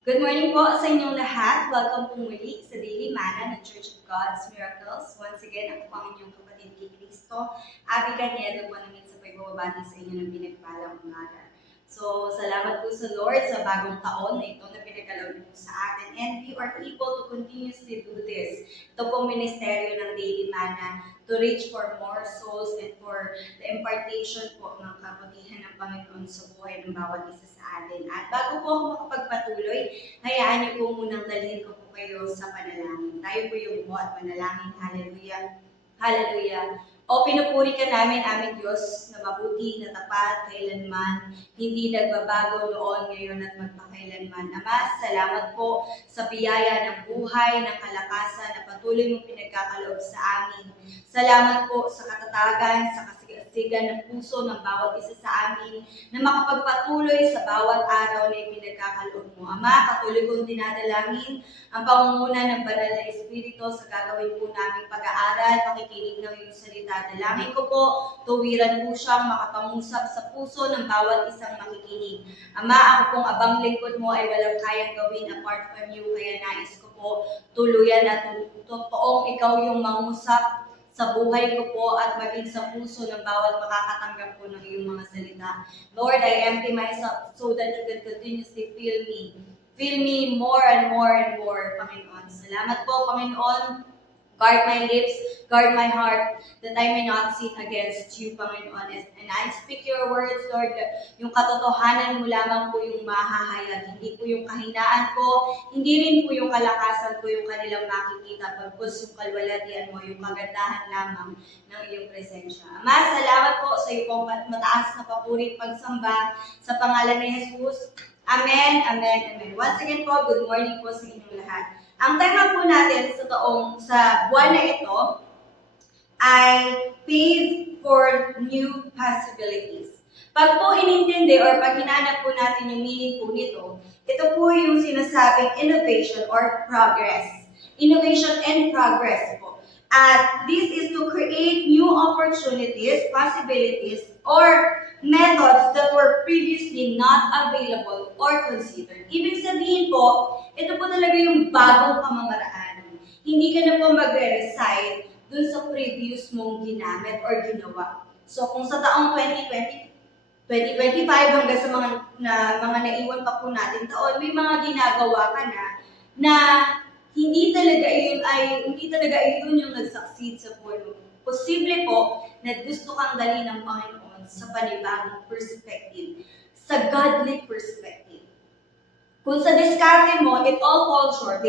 Good morning po sa inyong lahat. Welcome po muli sa Daily Manna ng Church of God's Miracles. Once again, ako po ang inyong kapatid kay Cristo. Abi Caniedo po namin sa pagbababati sa inyo ng pinagpalang umaga. So, salamat po sa Lord sa bagong taon na ito na pinagkaloob po sa atin. And we are able to continuously do this. Ito pong ministeryo ng Daily Manna to reach for more souls and for the impartation po ng kabutihan ng Panginoon sa buhay ng bawat isa sa atin. At bago po ako makapagpatuloy, hayaan niyo po munang dalhin ko po kayo sa panalangin. Tayo po yung buhat panalangin. Hallelujah. Hallelujah. O pinupuri ka namin, aming Diyos, na mabuti, na tapat, kailanman, hindi nagbabago noon, ngayon at magpakailanman. Ama, salamat po sa biyaya ng buhay, ng kalakasan, na patuloy mong pinagkakaloob sa amin. Salamat po sa katatagan, sa kasigasigan ng puso ng bawat isa sa amin, na makapagpatuloy sa bawat araw na ipinagkakaloob mo. Ama, patuloy kong dinadalangin ang pangunguna ng Banal na Espiritu sa gagawin po naming pag-aaral, pakikinig ng iyong salita. Dalangin ko po, tuwiran po siyang makapangusap sa puso ng bawat isang makikinig. Ama, ako pong abang lingkod mo ay walang kayang gawin apart from you, kaya nais ko po tuluyan at totoong ikaw yung mangusap sa buhay ko po at maging sa puso ng bawat makakatanggap po ng iyong mga salita. Lord, I empty myself so that you can continuously fill me. Fill me more and more and more, Panginoon. Salamat po, Panginoon. Guard my lips, guard my heart, that I may not sin against you, Panginoon. And I speak your words, Lord, yung katotohanan mo lamang po yung mahahayag. Hindi po yung kahinaan ko, hindi rin po yung kalakasan ko yung kanilang makikita, pagpus yung kalwalatian mo, yung kagandahan lamang ng iyong presensya. Ama, salamat po sa iyong mataas na papurit pagsamba sa pangalan ni Jesus. Amen, amen, amen. Once again po, good morning po sa inyong lahat. Ang tema po natin sa buwan na ito ay pave for new possibilities. Pag po inintindi or pag hinanap po natin yung meaning po nito, ito po yung sinasabing innovation or progress. Innovation and progress po. At this is to create new opportunities, possibilities, or methods that were previously not available or considered. Ibig sabihin po, ito po talaga yung bagong pamamaraan. Hindi ka na po magre-reside dun sa previous mong ginamit or ginawa. So kung sa taong 2025 hanggang sa mga naiwan pa po natin taon, may mga ginagawa ka na hindi talaga iyon yung nag-succeed sa buhay mo. Posible po na gusto kang dali ng Panginoon sa panibagong perspective, sa godly perspective. Kung sa diskarte mo, they all fall short,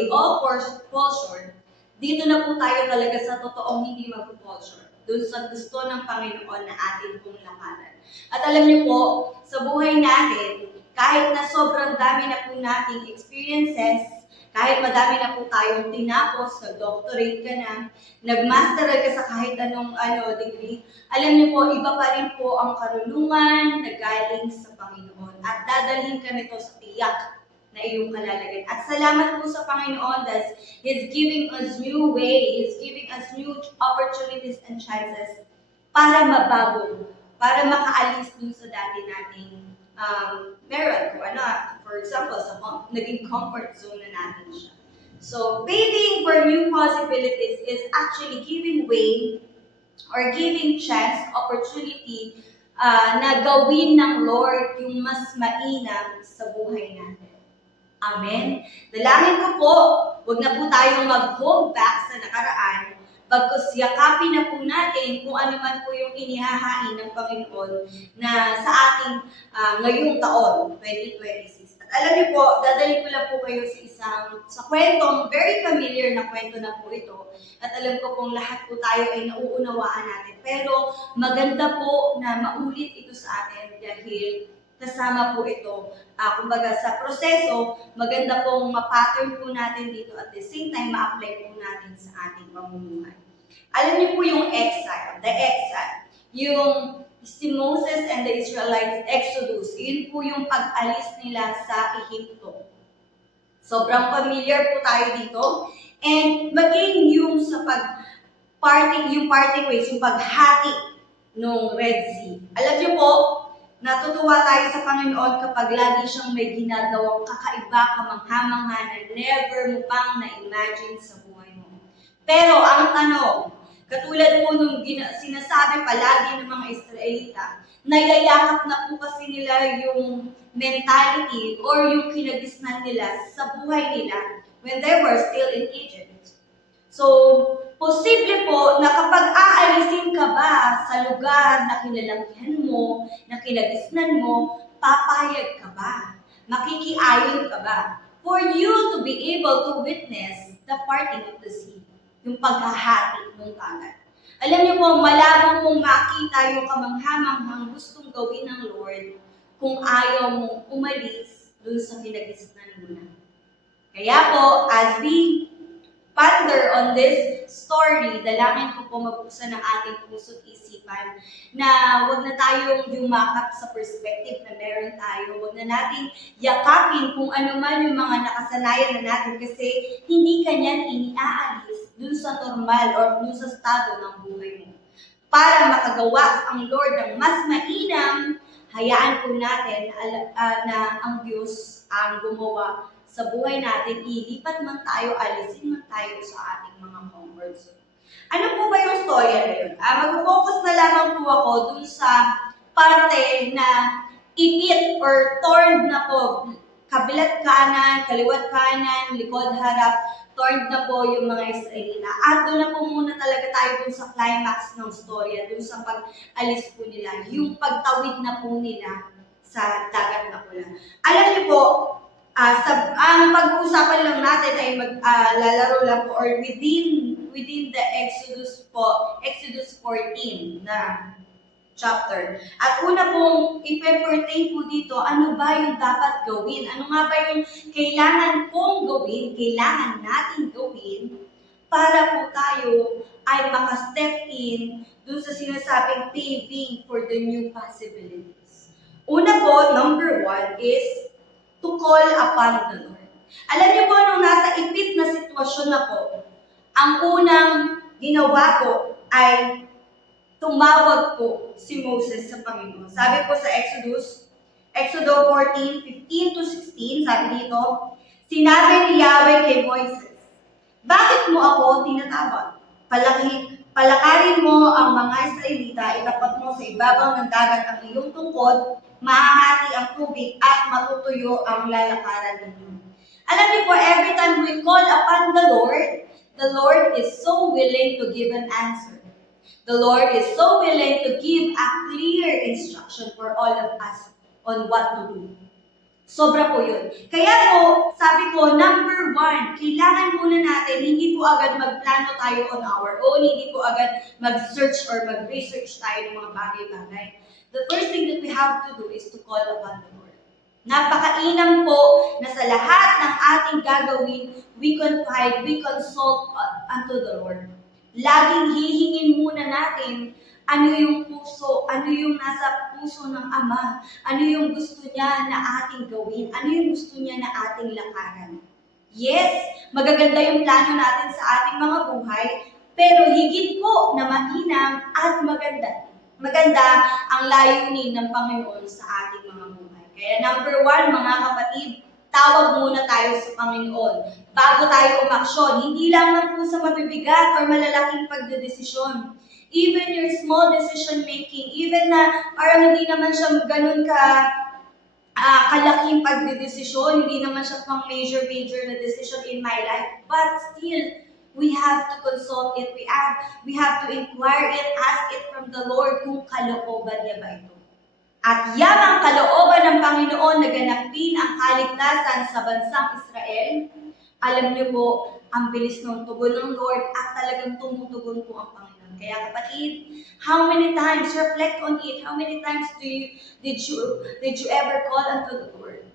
dito na po tayo talaga sa totoong hindi mag-fall short. Doon sa gusto ng Panginoon na atin pong lakaran. At alam niyo po, sa buhay natin, kahit na sobrang dami na po nating experiences, kahit madami na po tayong tinapos, nag-doctorate ka na, nag-masteral ka sa kahit anong degree, alam niyo po, iba pa rin po ang karunungan na galing sa Panginoon. At dadalhin ka nito sa tiyak na iyong kalalagyan. At salamat po sa Panginoon that He's giving us new way, He's giving us new opportunities and chances para mabago, para makaalis dun sa dati nating meron. For example, sa naging comfort zone na natin siya. So, paving for new possibilities is actually giving way or giving chance, opportunity na gawin ng Lord yung mas mainam sa buhay natin. Amen? Dalangin ko po, huwag na po tayong mag-hold back sa nakaraan, bagkus yakapin na po natin kung ano man po yung inihahain ng Panginoon na sa ating ngayong taon, 2026. At alam niyo po, dadalhin ko lang po kayo sa kwentong, very familiar na kwento na po ito. At alam ko kung lahat po tayo ay nauunawaan natin. Pero maganda po na maulit ito sa atin dahil kasama po ito. Kumbaga sa proseso, maganda pong ma-pattern po natin dito at the same time ma-apply po natin sa ating pamumuhay. Alam niyo po yung exile, yung si Moses and the Israelites Exodus, yun po yung pag-alis nila sa Ehipto. Sobrang familiar po tayo dito. And maging yung sa parting ways, yung paghati ng Red Sea. Alam niyo po, Natutuwa tayo sa Panginoon kapag lagi siyang may ginagawang kakaiba, kamangha-mangha na never mo pang na-imagine sa buhay mo. Pero ang tanong, katulad po nung sinasabi palagi ng mga Israelita, nayayakap na po kasi nila yung mentality or yung kinagisnan nila sa buhay nila when they were still in Egypt. So, posible po na kapag aalisin ka ba sa lugar na kinalakihan mo, na kinagisnan mo, papayag ka ba? Makikiayon ka ba? For you to be able to witness the parting of the sea, yung paghahati ng dagat. Alam niyo po, malabo mong makita yung kamanghamanghang gustong gawin ng Lord kung ayaw mong umalis dun sa kinagisnan mo na. Kaya po, as we ponder on this story, dalangin ko po mabuksan ng ating puso't isipan na wag na tayong yumakap sa perspective na meron tayo. Wag na nating yakapin kung ano man yung mga nakasanayan na natin kasi hindi kanyan iniaalis dun sa normal or dun sa estado ng buhay mo. Para makagawa ang Lord ng mas mainam, hayaan po natin na ang Diyos ang gumawa sa buhay natin, ilipat man tayo, alisin man tayo sa ating mga comfort zone. Ano po ba yung storya na yun? Mag-focus na lamang po ako dun sa parte na ipit or torn na po, kabilat kanan, kaliwat kanan, likod harap, torn na po yung mga Israelita. At doon na po muna talaga tayo dun sa climax ng storya, dun sa pag-alis po nila, yung pagtawid na po nila sa dagat na pula. Alam niyo po, ang pag-uusapan lang natin ay lalaro lang po or within the Exodus 14 na chapter. At una pong ipe-pertain po dito, ano ba yung dapat gawin? Ano nga ba yung kailangan kong gawin, kailangan natin gawin para po tayo ay maka-step in dun sa sinasabing paving for the new possibilities. Una po, number 1 is to call upon the Lord. Alam niyo po, nung nasa ipit na sitwasyon na po, ang unang ginawa ko ay tumawag po si Moses sa Panginoon. Sabi po sa Exodus 14:15-16, sabi dito, sinabi ni Yahweh kay Moises, bakit mo ako tinatawag? Palakarin mo ang mga Israelita, itapat mo sa ibabaw ng dagat ang iyong tungkod, mahahati ang tubig at matutuyo ang lalakaran ninyo. Alam niyo po, every time we call upon the Lord is so willing to give an answer. The Lord is so willing to give a clear instruction for all of us on what to do. Sobra po yun. Kaya po, sabi ko, number 1, kailangan muna natin, hindi po agad magplano tayo on our own, hindi po agad mag-search or mag-research tayo ng mga bagay-bagay. The first thing that we have to do is to call upon the Lord. Napakainam po na sa lahat ng ating gagawin, we confide, we consult unto the Lord. Laging hihingin muna natin ano yung puso, ano yung nasa puso ng Ama, ano yung gusto niya na ating gawin, ano yung gusto niya na ating lakaran. Yes, magaganda yung plano natin sa ating mga buhay, pero higit po na mainam at maganda ang layunin ng Panginoon sa ating mga buhay. Kaya number 1, mga kapatid, tawag muna tayo sa Panginoon bago tayo umaksyon. Hindi lang po sa mabibigat or malalaking pagdedesisyon. Even your small decision making, even na parang hindi naman siya ganun kalaking pagdedesisyon, hindi naman siya pang major na decision in my life, but still, we have to consult it, we have to inquire it, ask it from the Lord kung kalooban niya ba ito. At yan ang kalooban ng Panginoon na ganapin ang kaligtasan sa bansang Israel. Alam niyo po, ang bilis ng tugon ng Lord at talagang tumutugon po ang Panginoon. Kaya kapatid, how many times, reflect on it, how many times did you ever call unto the Lord?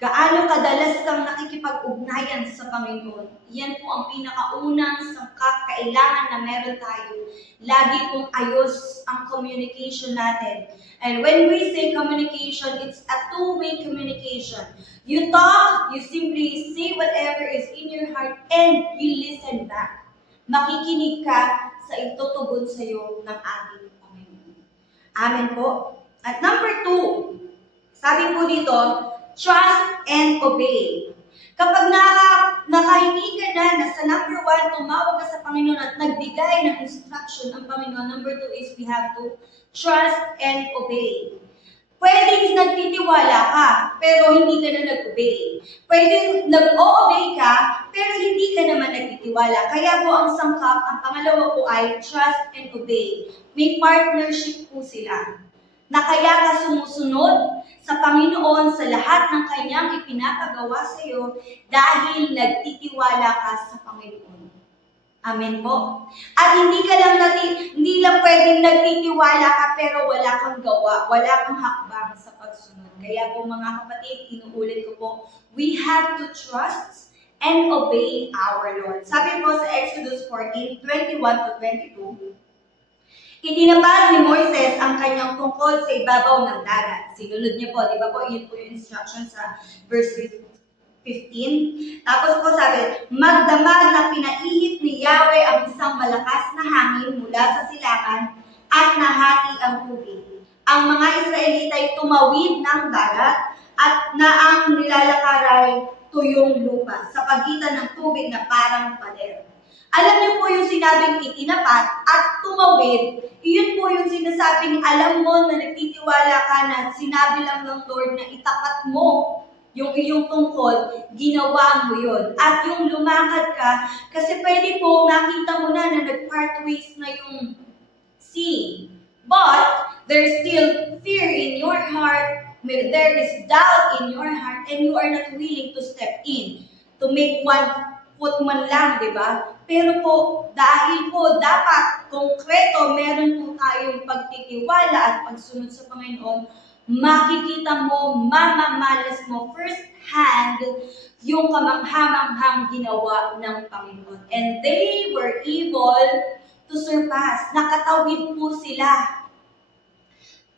Gaano kadalas kang nakikipag-ugnayan sa Panginoon? Yan po ang pinakaunang sangkap kailangan na meron tayo. Lagi pong ayos ang communication natin. And when we say communication, it's a two-way communication. You talk, you simply say whatever is in your heart, and you listen back. Makikinig ka sa itutugon sa iyo ng ating Panginoon. Amen po. At number 2, sabi po dito, trust and obey. Kapag nakahingi ka na sa number 1, tumawag ka sa Panginoon at nagbigay ng instruction ang Panginoon. Number 2 is we have to trust and obey. Pwedeng nagtitiwala ka, pero hindi ka na nag-obey. Pwedeng nag-o-obey ka, pero hindi ka naman nagtitiwala. Kaya po ang sangkap, ang pangalawa po ay trust and obey. May partnership po sila. Na kaya ka sumusunod sa Panginoon sa lahat ng kanyang ipinapagawa sa iyo dahil nagtitiwala ka sa Panginoon. Amen po. At hindi lang pwedeng nagtitiwala ka pero wala kang gawa, wala kang hakbang sa pagsunod. Kaya po mga kapatid, inuulit ko po, we have to trust and obey our Lord. Sabi po sa Exodus 14:21 to 22, itinapad ni Moises ang kanyang tungkol sa ibabaw ng dagat. Sinunod niya po, di ba po, yun po yung instruction sa verse 15. Tapos po sabi, magdamag na pinaihip ni Yahweh ang isang malakas na hangin mula sa silangan at nahati ang tubig. Ang mga Israelita ay tumawid ng dagat at na ang nilalakaray tuyong lupa sa pagitan ng tubig na parang pader. Alam niyo po yung sinabing itinapat at tumawid, iyon po yung sinasabing alam mo na nagtitiwala ka na sinabi lang ng Lord na itapat mo yung iyong tungkol, ginawa mo yun. At yung lumakad ka, kasi pwede po nakita mo na nag-part ways na yung sea. But, there's still fear in your heart, there is doubt in your heart, and you are not willing to step in, to make one foot man lang, di ba? Pero po, dahil po dapat konkreto, meron po tayong pagtitiwala at pagsunod sa Panginoon, makikita mo, mamamalas mo first hand yung kamanghamanghang ginawa ng Panginoon. And they were able to surpass. Nakatawid po sila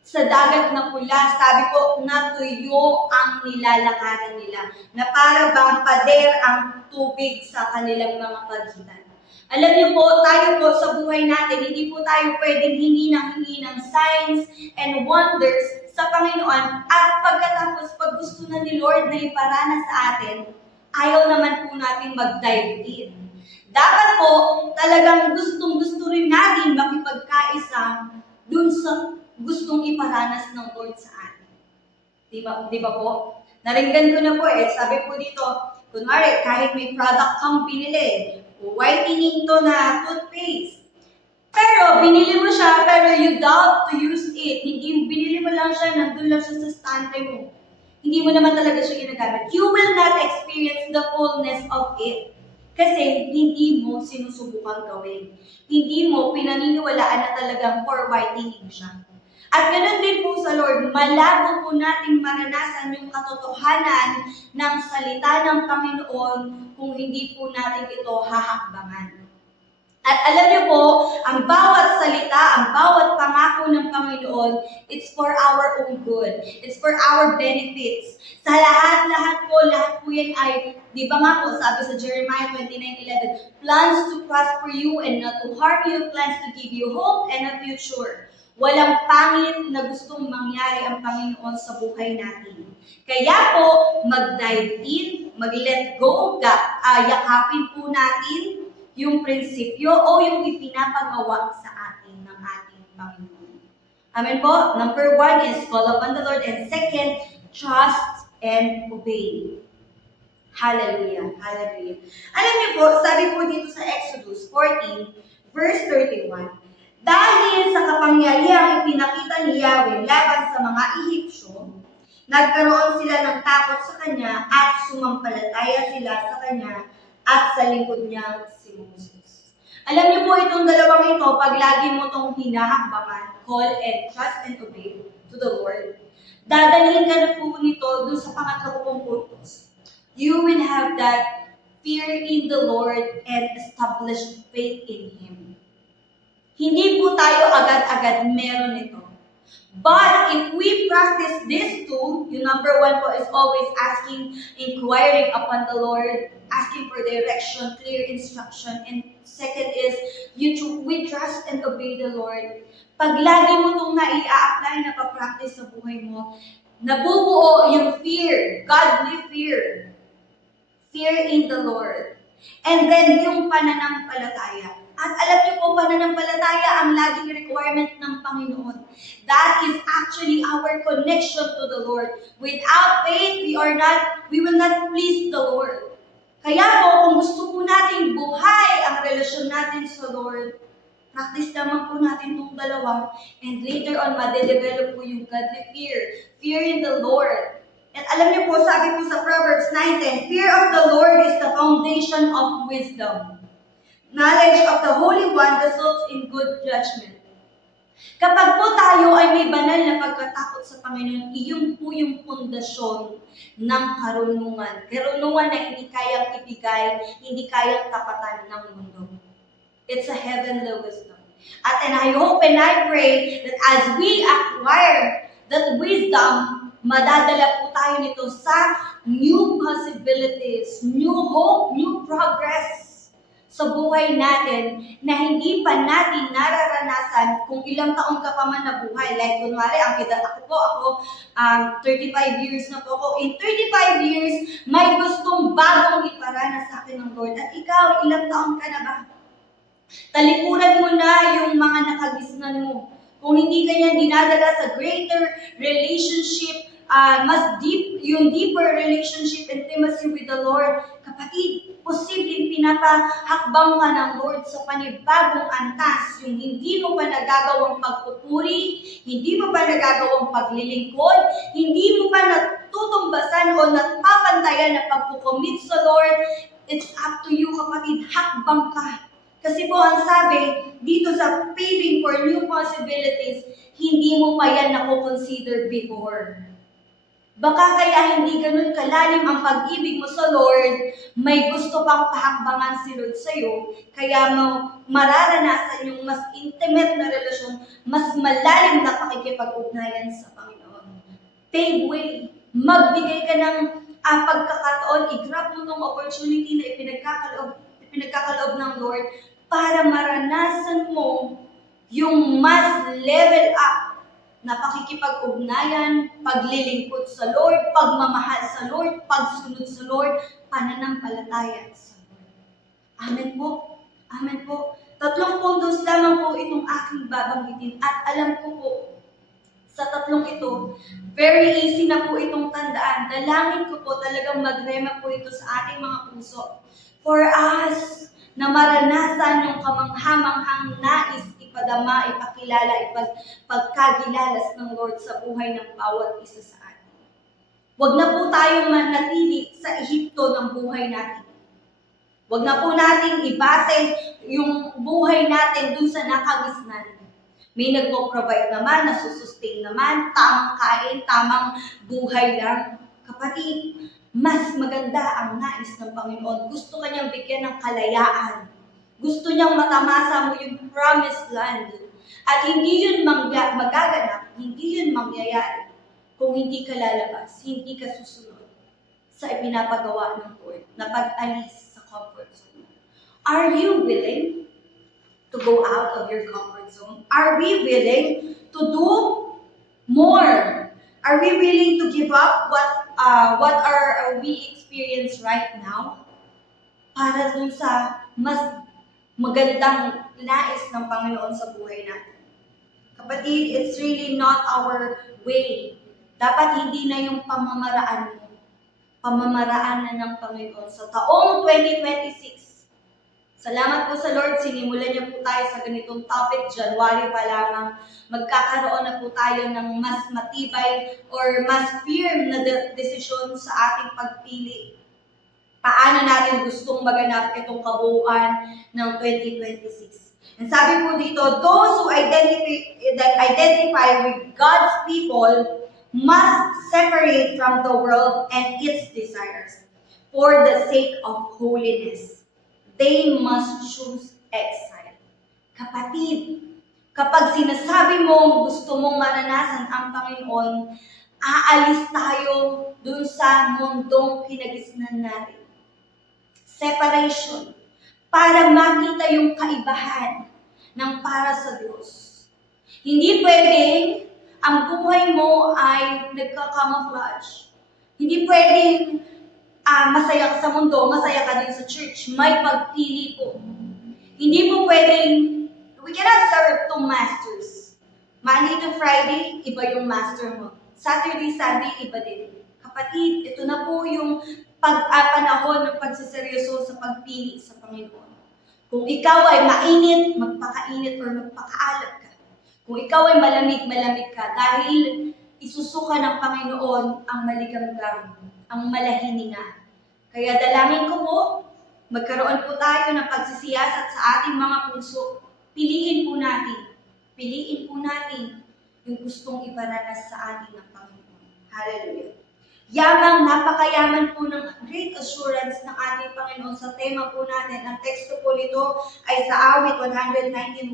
sa dagat na pula. Sabi ko, natuyo ang nilalakaran nila. Na para bang pader ang tubig sa kanilang mga pagitan. Alam niyo po, tayo po sa buhay natin, hindi po tayo pwedeng hingi ng signs and wonders sa Panginoon at pagkatapos pag gusto na ni Lord na iparana sa atin, ayaw naman po natin mag-dive in. Dapat po talagang gustong-gusto rin natin makipagkaisa dun sa gustong iparanas ng Lord sa atin. Di ba po? Naringgan ko na po sabi po dito, kunwari kahit may product kang binili, whitening to na toothpaste, pero binili mo siya, pero you doubt to use it. Hindi, binili mo lang siya, nandun lang siya sa stante mo. Hindi mo naman talaga siya ginagamit. You will not experience the fullness of it. Kasi hindi mo sinusubukan gawin. Hindi mo pinaniniwalaan na talagang for whitening siya. At ganoon din po sa Lord, malabo po nating maranasan yung katotohanan ng salita ng Panginoon kung hindi po natin ito hahakbangan. At alam niyo po, ang bawat salita, ang bawat pangako ng Panginoon, it's for our own good. It's for our benefits. Sa lahat po yan ay, di ba nga po, sabi sa Jeremiah 29:11, plans to prosper you and not to harm you, plans to give you hope and a future. Walang pangit na gustong mangyari ang Panginoon sa buhay natin. Kaya po, mag-dive in, mag-let go, yakapin po natin yung prinsipyo o yung ipinapagawa sa atin ng ating Panginoon. Amen po? Number 1 is call upon the Lord, and second, trust and obey. Hallelujah. Hallelujah. Alam niyo po, sabi po dito sa Exodus 14, verse 31, dahil sa kapangyarihang ipinakita ni Yahweh laban sa mga Ehipsyo, nagkaroon sila ng takot sa Kanya at sumampalataya sila sa Kanya at sa likod niya si Moses. Alam niyo po itong dalawang ito, pag lagi mo itong hinahakbangan, call and trust and obey to the Lord, dadalhin ka na po nito dun sa pangatlo kong purpose. You will have that fear in the Lord and established faith in Him. Hindi po tayo agad-agad meron ito. But if we practice this two, yung number one po is always inquiring upon the Lord, asking for direction, clear instruction. And second is, we trust and obey the Lord. Pag lagi mo itong na-i-apply, na-practice sa buhay mo, nabubuo yung fear, godly fear. Fear in the Lord. And then yung pananampalataya. At alam niyo po, pananampalataya ang laging requirement ng Panginoon. That is actually our connection to the Lord. Without faith, we will not please the Lord. Kaya po, kung gusto po natin buhay ang relasyon natin sa Lord, practice naman po natin itong dalawa. And later on, madedevelop po yung godly fear. Fear in the Lord. At alam niyo po, sabi po sa Proverbs 9:10, fear of the Lord is the foundation of wisdom. Knowledge of the Holy One results in good judgment. Kapag po tayo ay may banal na pagkatakot sa Panginoon, iyon po yung pundasyon ng karunungan. Karunungan na hindi kayang ibigay, hindi kayang tapatan ng mundo. It's a heavenly wisdom. And I hope and I pray that as we acquire that wisdom, madadala po tayo nito sa new possibilities, new hope, new progress sa buhay natin na hindi pa natin nararanasan kung ilang taon ka pa man nabuhay. Like, kunwari, ang edad ako 35 years na po ako. In 35 years, may gustong bagong iparana sa akin ng Lord. At ikaw, ilang taon ka na ba? Talikuran mo na yung mga nakagisnan mo. Kung hindi ka niya dinadala sa greater relationship, mas deep, yung deeper relationship, intimacy with the Lord, kapatid, posibleng pinapahakbang ka ng Lord sa panibagong antas, yung hindi mo pa nagagawang pagpupuri, hindi mo pa nagagawang paglilingkod, hindi mo pa natutumbasan o napapantayan na pagkukomit sa Lord. It's up to you, kapatid, hakbang ka. Kasi po ang sabi, dito sa paving for new possibilities, hindi mo pa yan nakukonsider before. Baka kaya hindi ganun kalalim ang pag-ibig mo sa Lord, may gusto pang pahakbangan si Lord sa'yo, kaya mo mararanasan yung mas intimate na relasyon, mas malalim na pakikipag-ugnayan sa Panginoon. Pave way. Magbigay ka ng pagkakataon, i-grab mo tong opportunity na ipinagkakaloob ng Lord para maranasan mo yung mas level up na pakikipag-ugnayan, paglilingkod sa Lord, pagmamahal sa Lord, pagsunod sa Lord, pananampalataya sa Lord. Amen po. Amen po. 3 puntos lamang po itong aking babanggitin at alam ko po, sa 3 ito, very easy na po itong tandaan. Dalangin ko po talagang magrema po ito sa ating mga puso. For us, na maranasan yung kamanghamanghang nais ipadama, ipakilala, ipagkagilalas ng Lord sa buhay ng bawat isa sa atin. Huwag na po tayong manatili sa Ehipto ng buhay natin. Huwag na po natin ibase yung buhay natin dun sa nakagisnan. May nagpo-provide naman, nasusustain naman, tamang kain, tamang buhay lang. Kapatid, mas maganda ang nais ng Panginoon. Gusto kanyang bigyan ng kalayaan. Gusto niyang matamasa mo yung promised land. At hindi yun magaganap, hindi yun mangyayari kung hindi ka lalabas, hindi ka susunod sa ipinapagawa ng Lord na pag-alis sa comfort zone. Are you willing to go out of your comfort zone? Are we willing to do more? Are we willing to give up what we experience right now para dun sa mas magandang nais ng Panginoon sa buhay natin? Kapatid, it's really not our way. Dapat hindi na yung pamamaraan mo. Pamamaraan na ng Panginoon sa taong 2026. Salamat po sa Lord, sinimulan niyo po tayo sa ganitong topic, January pa lamang. Magkakaroon na po tayo ng mas matibay or mas firm na desisyon sa ating pagpili. Paano natin gustong maganap itong kabuuan ng 2026. And sabi po dito, those who identify with God's people must separate from the world and its desires for the sake of holiness. They must choose exile. Kapatid, Kapag sinasabi mo gusto mong maranasan ang Panginoon, aalis tayo dun sa mundong kinagisnan natin. Separation. Para makita yung kaibahan ng para sa Diyos. Hindi pwedeng ang buhay mo ay nagka-camouflage. Hindi pwedeng masaya ka sa mundo, masaya ka din sa church. May pagpili po. Hindi mo pwedeng, we cannot serve two masters. Monday to Friday, iba yung master mo. Saturday, Sunday, iba din. Kapatid, ito na po yung panahon ng pagsiseryoso sa pagpili sa Panginoon. Kung ikaw ay mainit, magpakainit or magpakaalat ka. Kung ikaw ay malamig ka dahil isusuka ng Panginoon ang maligamgam, ang malahininga. Kaya dalangin ko po, magkaroon po tayo ng pagsisiyasat sa ating mga puso. Piliin po natin yung gustong iparanas sa atin ng Panginoon. Hallelujah. Napakayaman po ng great assurance ng ating Panginoon sa tema po natin. Ang teksto po nito ay sa awit 119:105.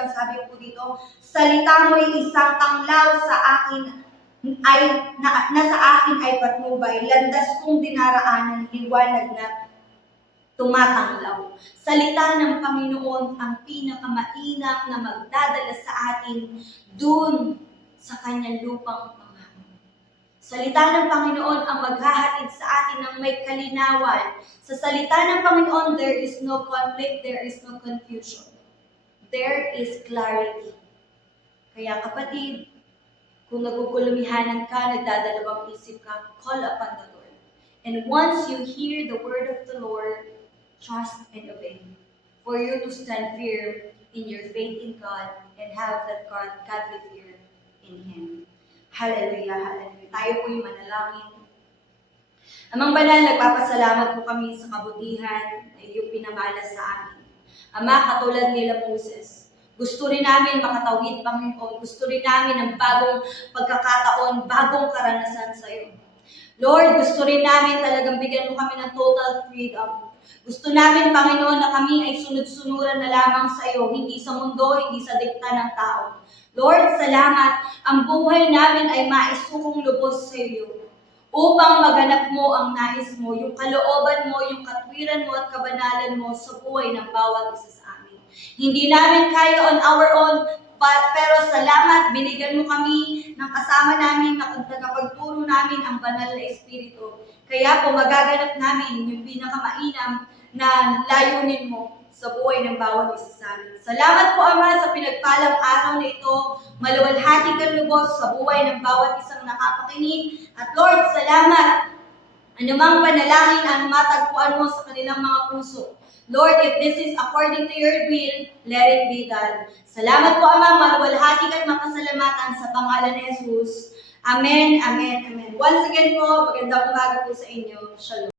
Ang sabi po dito, salita mo'y isang tanglaw sa akin na sa akin ay patnubay, landas kong dinaraanan, liwanag na tumatanglaw. Salita ng Panginoon ang pinakamainam na magdadala sa atin dun sa kanyang lupang pangako. Salita ng Panginoon ang maghahatid sa atin ng may kalinawan. Sa salita ng Panginoon, there is no conflict, there is no confusion. There is clarity. Kaya kapatid, kung nagugulumihanan ka, nagdadalawang isip ka, call upon the Lord. And once you hear the word of the Lord, trust and obey. For you to stand firm in your faith in God and have that godly fear in Him. Hallelujah, hallelujah. Tayo po yung manalangin. Amang banal, nagpapasalamat po kami sa kabutihan na iyong pinamala sa amin. Ama, katulad nila Moses, gusto rin namin makatawid, Panginoon. Gusto rin namin ng bagong pagkakataon, bagong karanasan sa iyo. Lord, gusto rin namin talagang bigyan mo kami ng total freedom. Gusto namin, Panginoon, na kami ay sunod-sunuran na lamang sa iyo, hindi sa mundo, hindi sa dikta ng tao. Lord, salamat, ang buhay namin ay maisukong lubos sa iyo upang maganap mo ang nais mo, yung kalooban mo, yung katwiran mo at kabanalan mo sa buhay ng bawat isa sa amin. Hindi namin kaya on our own, pero salamat, binigyan mo kami ng kasama namin na tagapagturo namin ang banal na Espiritu. Kaya po magaganap namin yung pinakamainam na layunin mo sa buhay ng bawat isa sa amin. Salamat po, Ama, sa pinagpalang araw na ito. Maluwalhati kang lubos sa buhay ng bawat isang nakapakinig. At Lord, salamat. Anumang panalangin ang matagpuan mo sa kanilang mga puso. Lord, if this is according to your will, let it be done. Salamat po, Ama. Maluwalhati kang mapasalamatan sa pangalan ni Jesus. Amen, amen, amen. Once again po, magandang umaga po sa inyo. Shalom.